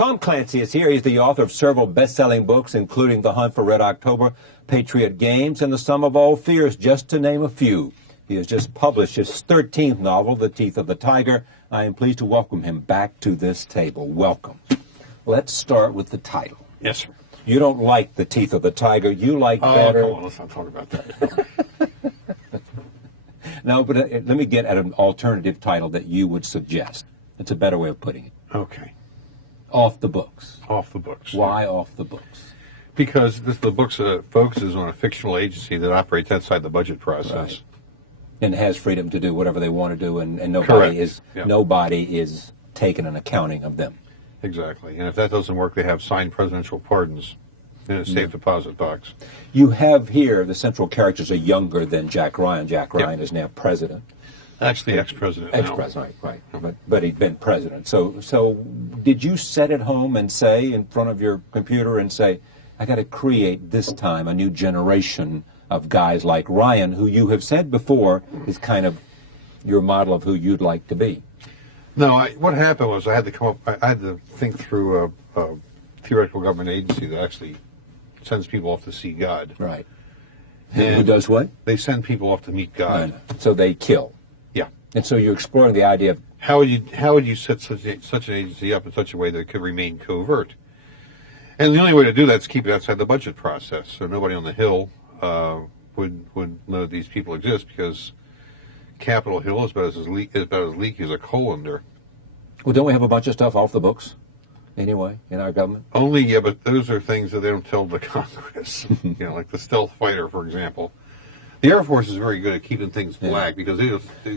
Tom Clancy is here. He's the author of several best-selling books, including The Hunt for Red October, Patriot Games, and The Sum of All Fears, just to name a few. He has just published his 13th novel, The Teeth of the Tiger. I am pleased to welcome him back to this table. Welcome. Let's start with the title. Yes, sir. You don't like The Teeth of the Tiger. You like better... Oh, let's not talk about that. No, but let me get at an alternative title that you would suggest. It's a better way of putting it. Okay. Off the books. Off the books. Why off the books? Because the book focuses on a fictional agency that operates outside the budget process. Right. And has freedom to do whatever they want to do, and Correct. nobody is taking an accounting of them. Exactly. And if that doesn't work, they have signed presidential pardons in a safe deposit box. You have here the central characters are younger than Jack Ryan. Jack Ryan is now president. Actually, ex-president. Ex-president, right. But he'd been president. So did you sit at home and say in front of your computer and say, I got to create this time a new generation of guys like Ryan, who you have said before is kind of your model of who you'd like to be? No, what happened was I had to think through a theoretical government agency that actually sends people off to see God. Right. And who does what? They send people off to meet God. So they kill. Yeah. And so you're exploring the idea of how would you set such an agency up in such a way that it could remain covert? And the only way to do that is keep it outside the budget process, so nobody on the Hill would know these people exist, because Capitol Hill is about as leaky as a colander. Well, don't we have a bunch of stuff off the books anyway in our government? Only, yeah, but those are things that they don't tell the Congress. Like the stealth fighter, for example. The Air Force is very good at keeping things black because they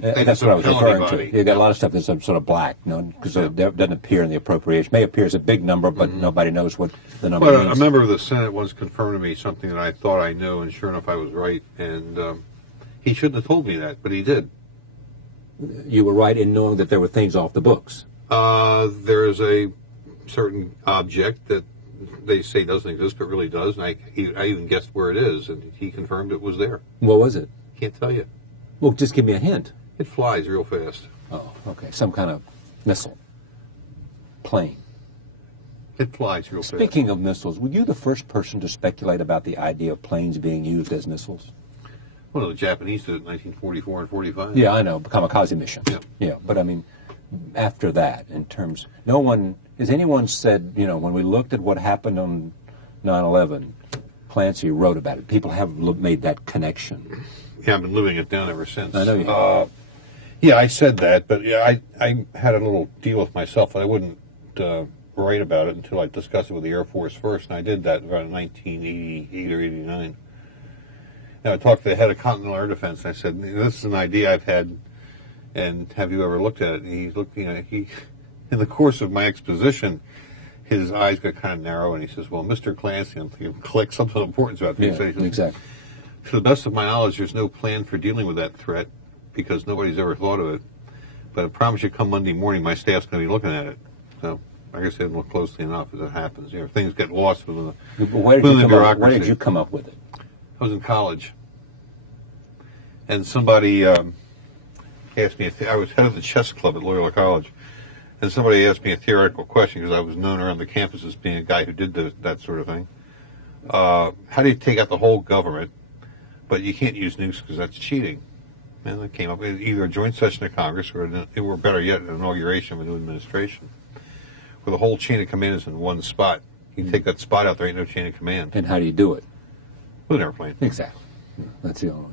that's what I was referring to. You got a lot of stuff that's sort of black, because it doesn't appear in the appropriation. May appear as a big number, but nobody knows what the number means. A member of the Senate once confirmed to me something that I thought I knew, and sure enough, I was right. And he shouldn't have told me that, but he did. You were right in knowing that there were things off the books. There is a certain object that they say doesn't exist, but really does, and I even guessed where it is, and he confirmed it was there. What was it? Can't tell you. Well, just give me a hint. It flies real fast. Oh, okay. Some kind of missile. Plane. It flies real fast. Speaking of missiles, were you the first person to speculate about the idea of planes being used as missiles? Well, the Japanese did it in 1944 and 45. Yeah, I know. Kamikaze mission. Yeah, but I mean, after that, in terms, has anyone said, when we looked at what happened on 9/11, Clancy wrote about it. People have made that connection. Yeah, I've been living it down ever since. I know you have. Yeah, I said that, but I had a little deal with myself that I wouldn't write about it until I discussed it with the Air Force first, and I did that around 1988 or 89. Now, I talked to the head of Continental Air Defense, and I said, this is an idea I've had, and have you ever looked at it? And he looked, in the course of my exposition, his eyes got kind of narrow, and he says, well, Mr. Clancy, I'm thinking, click, something important about things. Yeah, exactly. To the best of my knowledge, there's no plan for dealing with that threat, because nobody's ever thought of it. But I promise you, come Monday morning, my staff's going to be looking at it. So, like I said, look closely enough as it happens. Things get lost within the bureaucracy. Why did you come up with it? I was in college, and somebody asked me, I was head of the chess club at Loyola College, and somebody asked me a theoretical question, because I was known around the campus as being a guy who did that sort of thing. How do you take out the whole government, but you can't use nukes because that's cheating? And I came up with either a joint session of Congress or better yet, an inauguration of a new administration, where the whole chain of command is in one spot. You take that spot out, there ain't no chain of command. And how do you do it? With an airplane. Exactly. That's the only way.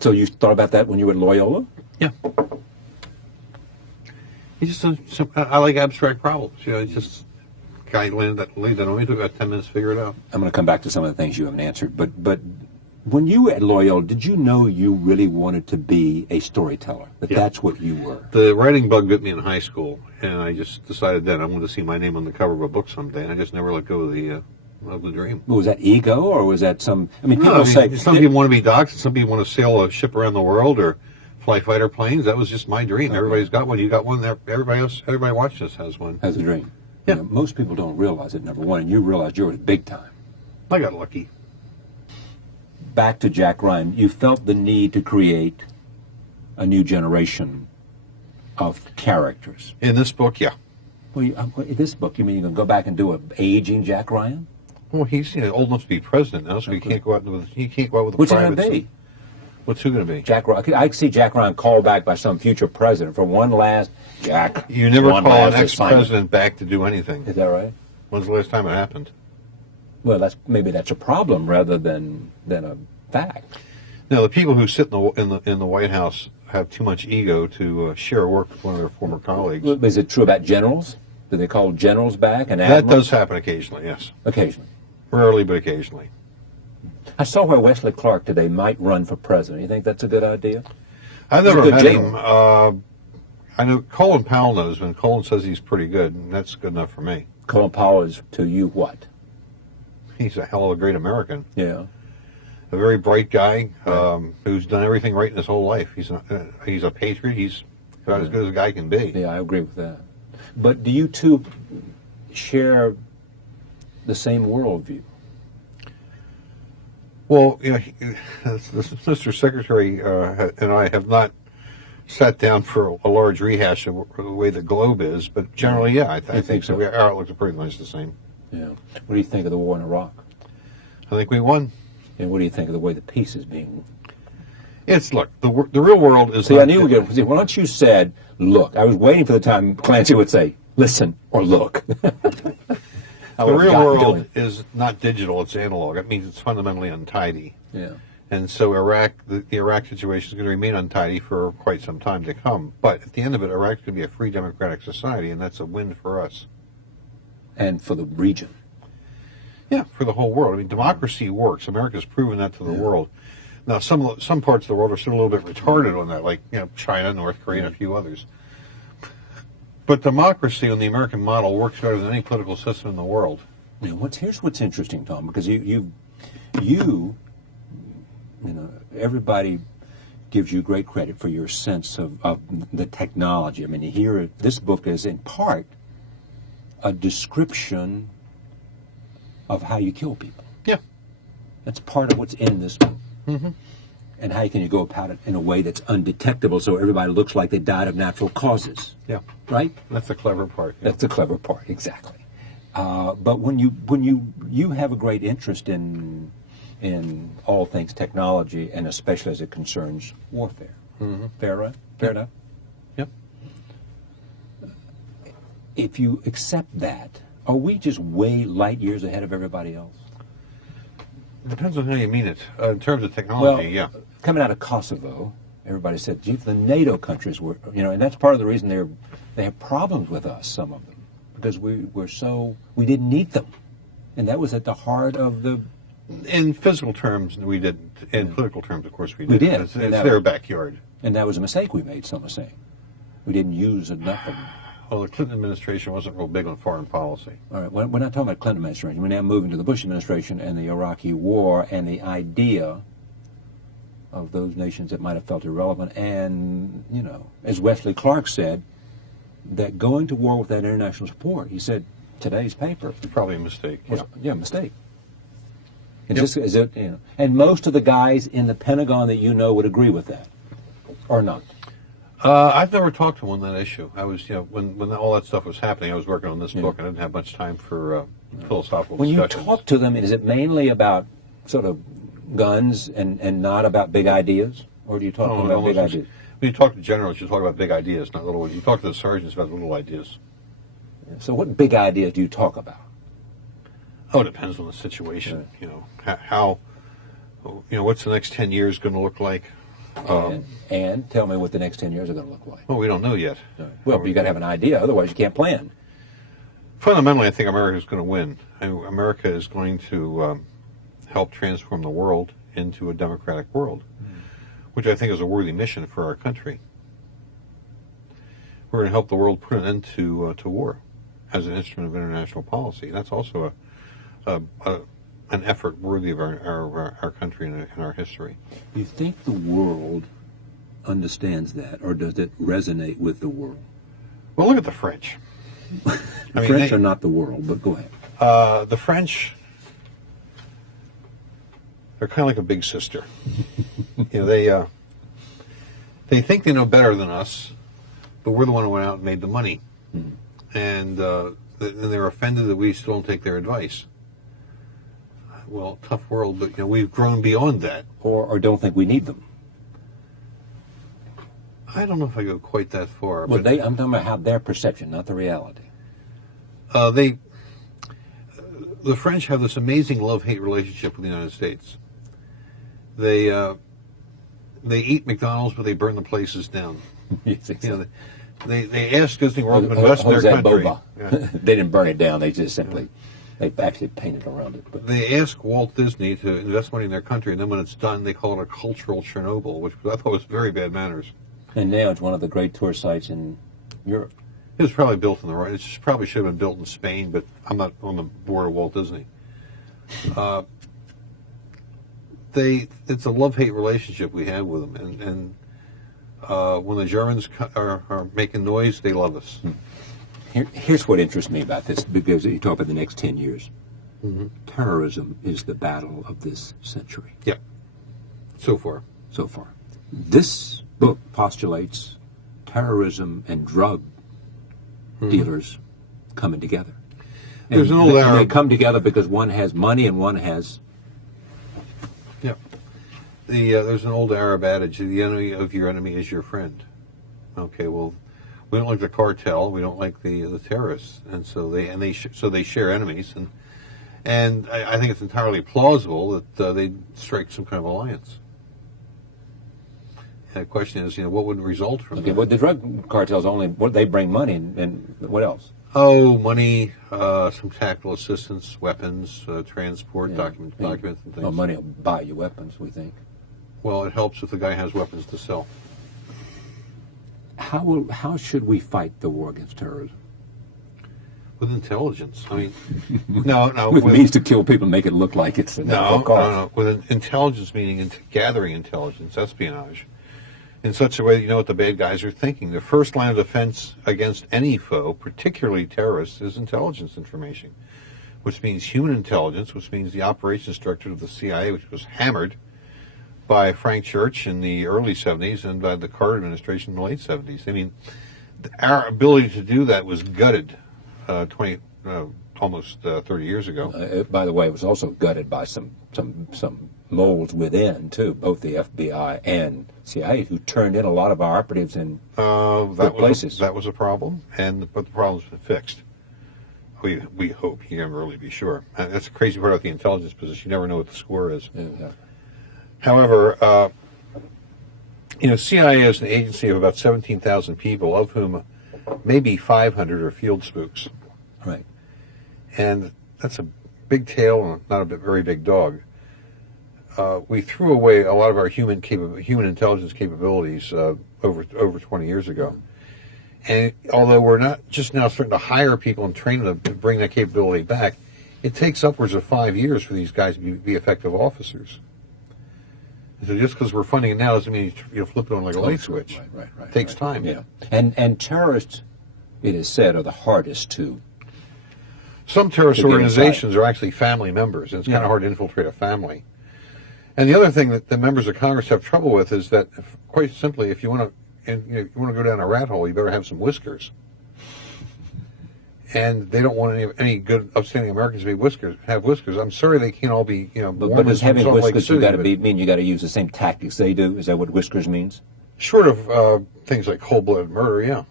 So you thought about that when you were at Loyola? Yeah. I like abstract problems. It's just guy laid that on me. Took about 10 minutes to figure it out. I'm going to come back to some of the things you haven't answered. But when you were at Loyola, did you know you really wanted to be a storyteller? That's what you were? The writing bug bit me in high school, and I just decided then I wanted to see my name on the cover of a book someday, and I just never let go of the dream. Was that ego, or was that some... people say... Some people want to be docs, and some people want to sail a ship around the world, or fly fighter planes. That was just my dream. Okay. Everybody's got one. You got one. Everybody watching this has one. Has a dream. Yeah. Most people don't realize it, number one, and you realized yours big time. I got lucky. Back to Jack Ryan. You felt the need to create a new generation of characters. In this book, yeah. Well, this book, you mean you're going to go back and do an aging Jack Ryan? Well, he's old enough to be president now, so he can't go out with the What's it privates. going to be? What's who going to be? Jack Ryan. I can see Jack Ryan called back by some future president for one last Jack. You never one call an last assignment. ex-president back to do anything. Is that right? When's the last time it happened? Well, maybe that's a problem rather than a fact. Now, the people who sit in the White House have too much ego to share work with one of their former colleagues. Is it true about generals? Do they call generals back? And that does happen occasionally, yes. Occasionally. Rarely, but occasionally. I saw where Wesley Clark today might run for president. You think that's a good idea? I've never met general. him. I know Colin Powell knows him, and Colin says he's pretty good, and that's good enough for me. Colin Powell is to you what? He's a hell of a great American. Yeah. A very bright guy who's done everything right in his whole life. He's a patriot. He's about as good as a guy can be. Yeah, I agree with that. But do you two share the same worldview? Well, Mr. Secretary and I have not sat down for a large rehash of the way the globe is, but generally, yeah, I think so. Our outlooks are pretty much the same. Yeah. What do you think of the war in Iraq? I think we won. And what do you think of the way the peace is being? Look, the real world is. See, I knew we were going. Once you said, "Look," I was waiting for the time Clancy would say, "Listen" or "Look." The real world is not digital; it's analog. It means it's fundamentally untidy. Yeah. And so the Iraq situation is going to remain untidy for quite some time to come. But at the end of it, Iraq's going to be a free democratic society, and that's a win for us. And for the region. Yeah, for the whole world. I mean, democracy works. America's proven that to the world. Now, some parts of the world are still a little bit retarded on that, like China, North Korea, and a few others. But democracy on the American model works better than any political system in the world. Now, here's what's interesting, Tom, because you know, everybody gives you great credit for your sense of the technology. I mean, here, this book is in part a description of how you kill people. Yeah. That's part of what's in this book. Mm-hmm. And how can you go about it in a way that's undetectable so everybody looks like they died of natural causes. Yeah. Right? That's the clever part. Yeah. That's the clever part, exactly. But when you have a great interest in all things technology, and especially as it concerns warfare. Mm-hmm. Fair enough? Yep. If you accept that, are we just way light years ahead of everybody else? It depends on how you mean it. In terms of technology, well, coming out of Kosovo, everybody said, gee, the NATO countries were, and that's part of the reason they have problems with us, some of them, because we didn't need them. And that was at the heart of the... In physical terms, we didn't. In political terms, of course, we did. We did. It's their backyard. And that was a mistake we made, some are saying. We didn't use enough of them. Well, the Clinton administration wasn't real big on foreign policy. All right, we're not talking about Clinton administration. We're now moving to the Bush administration and the Iraqi war and the idea of those nations that might have felt irrelevant. And, as Wesley Clark said, that going to war with that international support, he said, today's paper. Probably a mistake. Mistake. And and most of the guys in the Pentagon that would agree with that, or not. I've never talked to one on that issue. I was, when all that stuff was happening, I was working on this book. I didn't have much time for philosophical discussions. When you talk to them, is it mainly about sort of guns and not about big ideas? Or do you talk to them about big ideas? When you talk to generals, you talk about big ideas, not little ones. You talk to the sergeants about little ideas. So what big ideas do you talk about? Oh, it depends on the situation. How, what's the next 10 years going to look like? And tell me what the next 10 years are going to look like. Well, we don't know yet. Well, but you got to have an idea, otherwise you can't plan. Fundamentally, I think America is going to win. America is going to help transform the world into a democratic world, which I think is a worthy mission for our country. We're going to help the world put an end to war as an instrument of international policy. That's also an effort worthy of our country and our history. Do you think the world understands that, or does it resonate with the world? Well, look at the French. The French are not the world, but go ahead. The French, they're kind of like a big sister. They think they know better than us, but we're the one who went out and made the money. and they're offended that we still don't take their advice. Well, tough world, but we've grown beyond that. Or don't think we need them. I don't know if I go quite that far. Well, but I'm talking about how their perception, not the reality. The French have this amazing love-hate relationship with the United States. They eat McDonald's, but they burn the places down. Yes, exactly. They ask Disney World to invest in their country. Yeah. They didn't burn it down. They just simply, they actually painted around it. But they ask Walt Disney to invest money in their country, and then when it's done, they call it a cultural Chernobyl, which I thought was very bad manners. And now it's one of the great tour sites in Europe. It was probably built in the right. It probably should have been built in Spain, but I'm not on the board of Walt Disney. It's a love-hate relationship we have with them, and when the Germans are making noise, they love us. Here's what interests me about this, because you talk about the next 10 years. Mm-hmm. Terrorism is the battle of this century. Yep. So far. This book postulates terrorism and drug dealers coming together. There's an old and Arab. they come together because one has money and one has. Yep. There's an old Arab adage: the enemy of your enemy is your friend. Okay, well, we don't like the cartel, we don't like the terrorists, and so they share enemies, and I think it's entirely plausible that they strike some kind of alliance. And the question is, what would result from that? Well, the drug cartels they bring money and what else? Oh, money, some tactical assistance, weapons, transport, documents and things. Well, money will buy you weapons, we think. Well, it helps if the guy has weapons to sell. How should we fight the war against terrorism? With intelligence. I mean, no. With means to kill people and make it look like it's no. With intelligence, meaning gathering intelligence, espionage, in such a way that you know what the bad guys are thinking. The first line of defense against any foe, particularly terrorists, is intelligence information, which means human intelligence, which means the operations director of the CIA, which was hammered by Frank Church in the early 70s and by the Carter administration in the late 70s. I mean, our ability to do that was gutted almost 30 years ago. By the way, it was also gutted by some moles within, too, both the FBI and CIA, who turned in a lot of our operatives in good places. That was a problem, but the problem's been fixed. We hope. You can never really be sure. That's the crazy part about the intelligence business. You never know what the score is. Yeah. However, CIA is an agency of about 17,000 people, of whom maybe 500 are field spooks. Right. And that's a big tail and not a very big dog. We threw away a lot of our human intelligence capabilities over 20 years ago. And although we're not just now starting to hire people and train them to bring that capability back, it takes upwards of 5 years for these guys to be effective officers. So just because we're funding it now doesn't mean you flip it on like a light switch. Right. It takes time. Yeah. And terrorists, it is said, are the hardest to. Some terrorist organizations are actually family members, and it's kind of hard to infiltrate a family. And the other thing that the members of Congress have trouble with is that, quite simply, if you want to go down a rat hole, you better have some whiskers. And they don't want any good, upstanding Americans to have whiskers. I'm sorry they can't all be, But does having whiskers, you got to use the same tactics they do? Is that what whiskers means? Short of things like cold-blooded murder, yeah.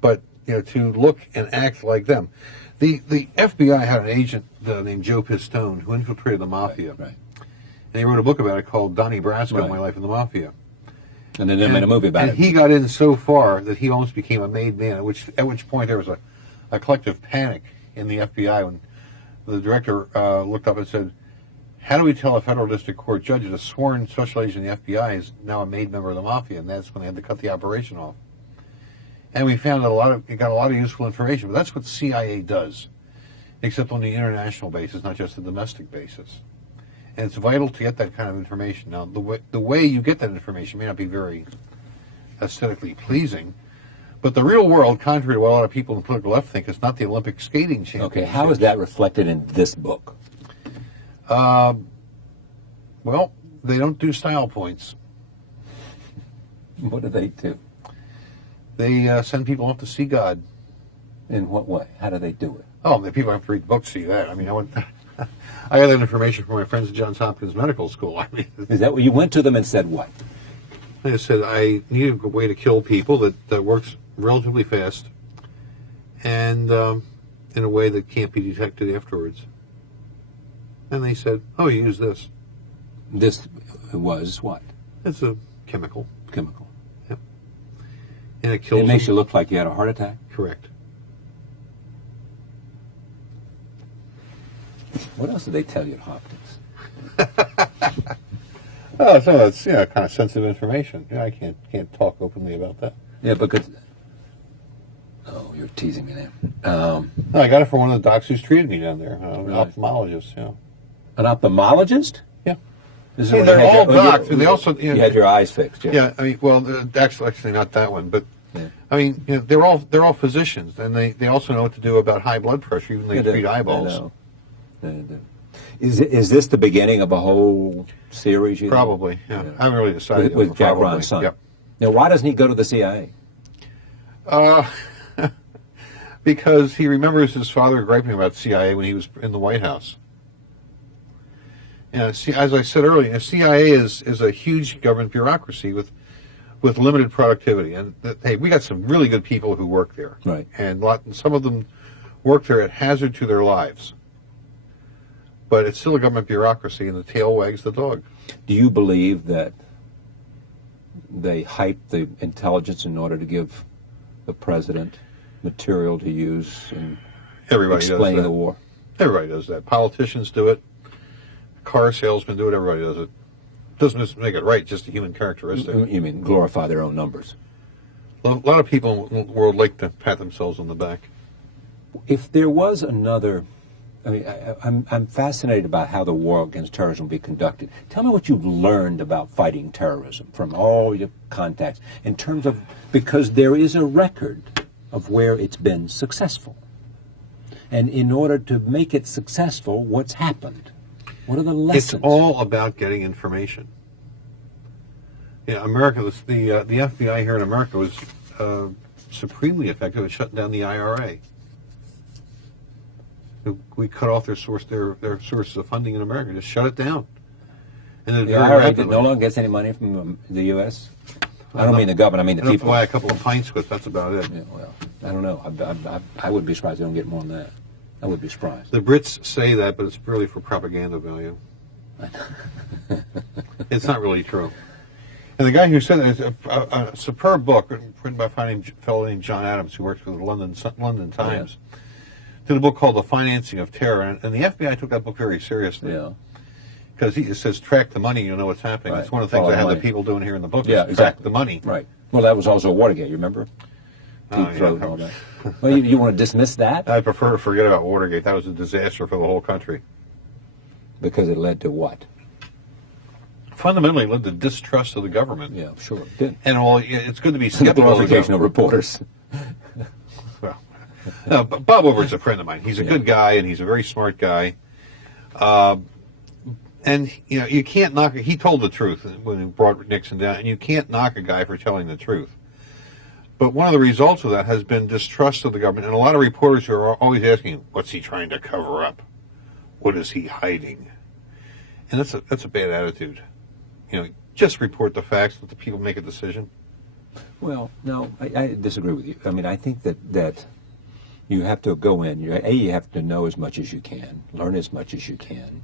But to look and act like them. The FBI had an agent named Joe Pistone who infiltrated the mafia. Right. And he wrote a book about it called Donnie Brasco, My Life in the Mafia. And then they made a movie about it. And he got in so far that he almost became a made man, at which point there was a collective panic in the FBI when the director looked up and said, how do we tell a federal district court judge that a sworn special agent in the FBI is now a made member of the mafia? And that's when they had to cut the operation off. And we found that it got a lot of useful information, but that's what the CIA does, except on the international basis, not just the domestic basis. And it's vital to get that kind of information. Now, the way you get that information may not be very aesthetically pleasing, but the real world, contrary to what a lot of people in the political left think, is not the Olympic skating championship. Okay, how is that reflected in this book? Well, they don't do style points. What do they do? They send people off to see God. In what way? How do they do it? Oh, the people have to read books to see that. I mean, I got that information from my friends at Johns Hopkins Medical School. I mean, Is that what you went to them and said what? I said I need a way to kill people that works relatively fast and in a way that can't be detected afterwards. And they said, "Oh, you use this." This was what? It's a chemical. Chemical. Yep. And it kills. It makes them. you look like you had a heart attack. Correct. What else did they tell you at Hopkins? Oh, so that's kind of sensitive information. Yeah, I can't talk openly about that. Yeah, because. Oh, you're teasing me now. No, I got it from one of the docs who's treated me down there, an Right. ophthalmologist. Yeah. An ophthalmologist? Yeah. This is See, where they're you had all your- docs, and they also you had your eyes fixed. Yeah. Yeah, I mean, well, actually not that one, but Yeah. I mean, they're all physicians, and they also know what to do about high blood pressure, even though they treat eyeballs. I know. They do. Is this the beginning of a whole series? You think? Probably, yeah. I haven't really decided. With Jack Probably, Ryan's son. Yep. Now, why doesn't he go to the CIA? Because he remembers his father griping about CIA when he was in the White House. See, as I said earlier, CIA is a huge government bureaucracy with limited productivity. And hey, we got some really good people who work there, Right. And some of them work there at hazard to their lives. But it's still a government bureaucracy, and the tail wags the dog. Do you believe that they hype the intelligence in order to give the president material to use in Everybody explaining does the that. war? Everybody does that. Politicians do it. Car salesmen do it. Everybody does it. Doesn't make it right. Just a human characteristic. You mean glorify their own numbers? A lot of people in the world like to pat themselves on the back. If there was another, I mean, I'm fascinated about how the war against terrorism will be conducted. Tell me what you've learned about fighting terrorism from all your contacts in terms of, because there is a record of where it's been successful. And in order to make it successful, what's happened? What are the lessons? It's all about getting information. Yeah, America was the FBI here in America was supremely effective at shutting down the IRA. We cut off their sources of funding in America. Just shut it down. And the IRA no longer gets any money from the U.S.? I don't mean the government, I mean the people. Buy a couple of pints with, that's about it. Yeah, well, I don't know. I would be surprised they don't get more than that. I would be surprised. The Brits say that, but it's really for propaganda value. It's not really true. And the guy who said that is a superb book written by a fellow named John Adams, who works for the London Times. Oh, yeah. Did a book called The Financing of Terror, and the FBI took that book very seriously. Yeah. Because it says track the money, you'll know what's happening. Right. That's one of the things I had the people doing here in the book. Yeah, is exactly. Track the money. Right. Well, that was also Watergate, you remember? Deep throat and all that. Well, you want to dismiss that? I prefer to forget about Watergate. That was a disaster for the whole country. Because it led to what? Fundamentally, it led to distrust of the government. Yeah, sure. It did. And it's good to be The skeptical of the glorification of government. reporters. Well, no, Bob Woodward's a friend of mine. He's a good guy, and he's a very smart guy. And, you can't knock... He told the truth when he brought Nixon down, and you can't knock a guy for telling the truth. But one of the results of that has been distrust of the government, and a lot of reporters who are always asking, what's he trying to cover up? What is he hiding? And that's a bad attitude. Just report the facts, let the people make a decision. Well, no, I disagree with you. I mean, I think that you have to go in. You have to know as much as you can, learn as much as you can,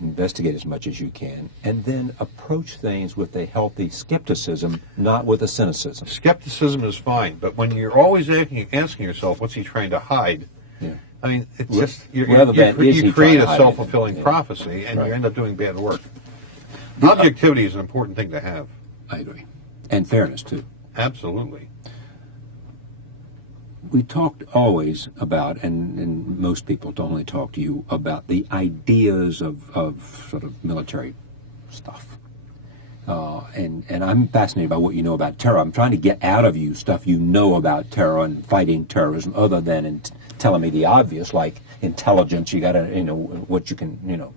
investigate as much as you can, and then approach things with a healthy skepticism, not with a cynicism. Skepticism is fine, but when you're always asking yourself, what's he trying to hide? Yeah. I mean, it's just you he create trying a to hide it? self-fulfilling Yeah. prophecy, and Right. you end up doing bad work. Objectivity is an important thing to have. I agree. And fairness, too. Absolutely. We talked always about, and most people don't only talk to you about the ideas of sort of military stuff. And I'm fascinated by what you know about terror. I'm trying to get out of you stuff you know about terror and fighting terrorism, other than telling me the obvious, like intelligence. You got to, what you can,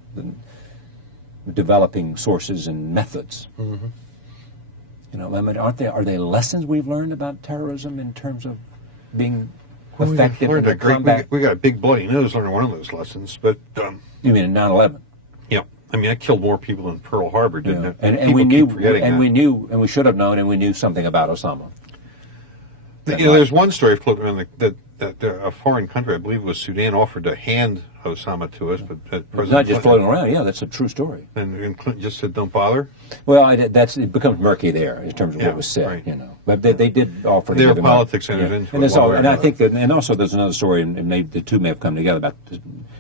developing sources and methods. Mm-hmm. I mean, are there lessons we've learned about terrorism in terms of being effective in the combat. We got a big bloody nose learning one of those lessons, but You mean in 9/11? yeah, I mean, it killed more people than Pearl Harbor, didn't it? And People we keep knew, forgetting and that. we knew, and we should have known, and we knew something about Osama. There's one story floating around that a foreign country, I believe it was Sudan, offered to hand Osama to us, but It's not just floating around. Yeah, that's a true story. And Clinton just said, "Don't bother." Well, it becomes murky there in terms of what was said, right. you know. But they did offer to Their give him politics up. entered into And, it it's all, one way or and I another. think that, and also there's another story, and the two may have come together about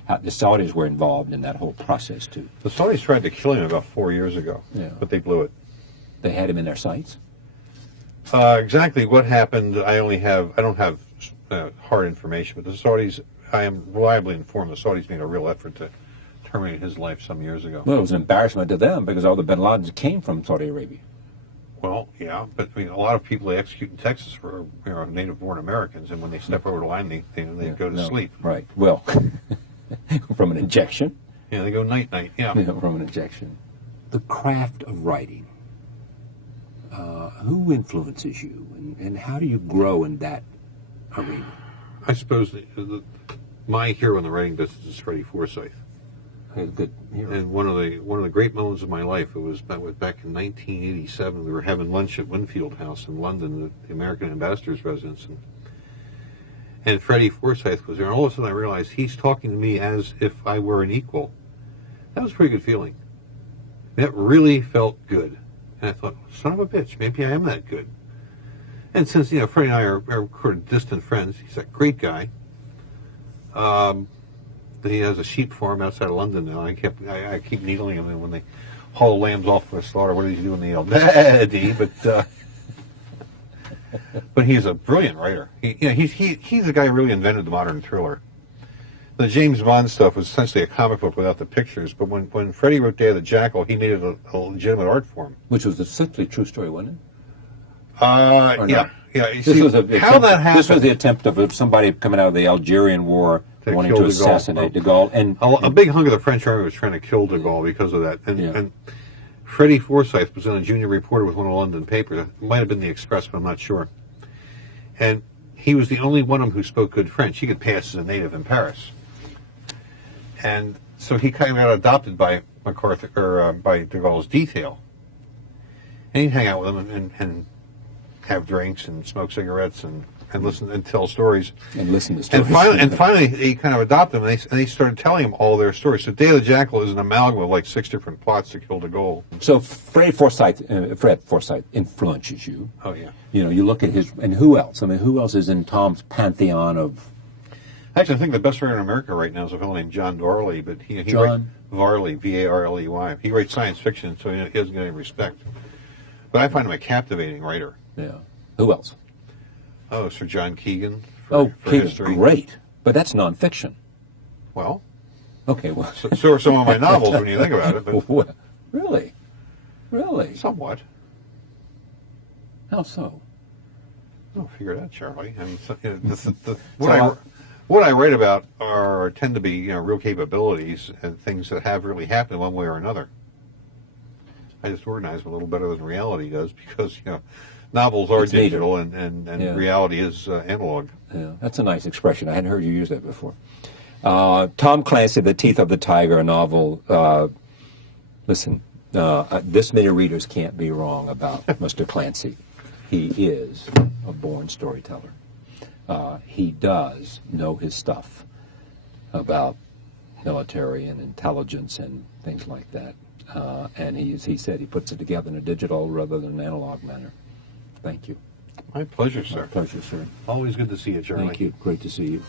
how the Saudis were involved in that whole process too. The Saudis tried to kill him about 4 years ago, but they blew it. They had him in their sights. Exactly what happened, I don't have hard information, but the Saudis, I am reliably informed the Saudis made a real effort to terminate his life some years ago. Well, it was an embarrassment to them because all the bin Ladens came from Saudi Arabia. Well, yeah, but I mean, a lot of people they execute in Texas were native-born Americans, and when they step over the line, they go to sleep. Right. Well, from an injection. Yeah, they go night-night, yeah. From an injection. The craft of writing. Who influences you, and how do you grow in that arena? I suppose my hero in the writing business is Freddie Forsyth. Good hero. And one of the great moments of my life, it was back in 1987. We were having lunch at Winfield House in London, the American ambassador's residence, and Freddie Forsyth was there. And all of a sudden, I realized he's talking to me as if I were an equal. That was a pretty good feeling. That really felt good. And I thought, son of a bitch, maybe I am that good. And since Freddie and I are sort of distant friends, he's a great guy. He has a sheep farm outside of London now. I keep needling him, and when they haul the lambs off for the slaughter, what does he do when they yell, "Daddy"? But he's a brilliant writer. He's the guy who really invented the modern thriller. The James Bond stuff was essentially a comic book without the pictures, but when Freddie wrote Day of the Jackel, he needed a legitimate art form. Which was essentially a true story, wasn't it? Yeah. This was that happened. This was the attempt of somebody coming out of the Algerian War wanting to assassinate de Gaulle. And a big hunk of the French army was trying to kill de Gaulle because of that. And Freddie Forsyth was in a junior reporter with one of the London papers. It might have been the Express, but I'm not sure. And he was the only one of them who spoke good French. He could pass as a native in Paris. And so he kind of got adopted by MacArthur, or by de Gaulle's detail. And he'd hang out with him and have drinks and smoke cigarettes and listen and tell stories. And listen to stories. And finally he kind of adopted them, and they started telling him all their stories. So Day of the Jackal is an amalgam of like 6 different plots to kill de Gaulle. So Fred Forsyth influences you. Oh, yeah. You look at his, and who else? I mean, who else is in Tom's pantheon of... Actually, I think the best writer in America right now is a fellow named John Varley, but he John? Varley, Varley. He writes science fiction, so he doesn't get any respect. But I find him a captivating writer. Yeah. Who else? Oh, Sir John Keegan for Keegan's history. great, but that's nonfiction. Well, okay, well, so are some of my novels when you think about it. But really, somewhat. How so? Oh, figure it out, Charlie. I mean, what I write about tend to be real capabilities and things that have really happened one way or another. I just organize them a little better than reality does because novels are digital and reality is analog. Yeah, that's a nice expression. I hadn't heard you use that before. Tom Clancy, The Teeth of the Tiger, a novel. Listen, this many readers can't be wrong about Mr. Clancy. He is a born storyteller. He does know his stuff about military and intelligence and things like that. And he said he puts it together in a digital rather than an analog manner. Thank you. My pleasure, sir. My pleasure, sir. Always good to see you, Charlie. Thank you. Great to see you.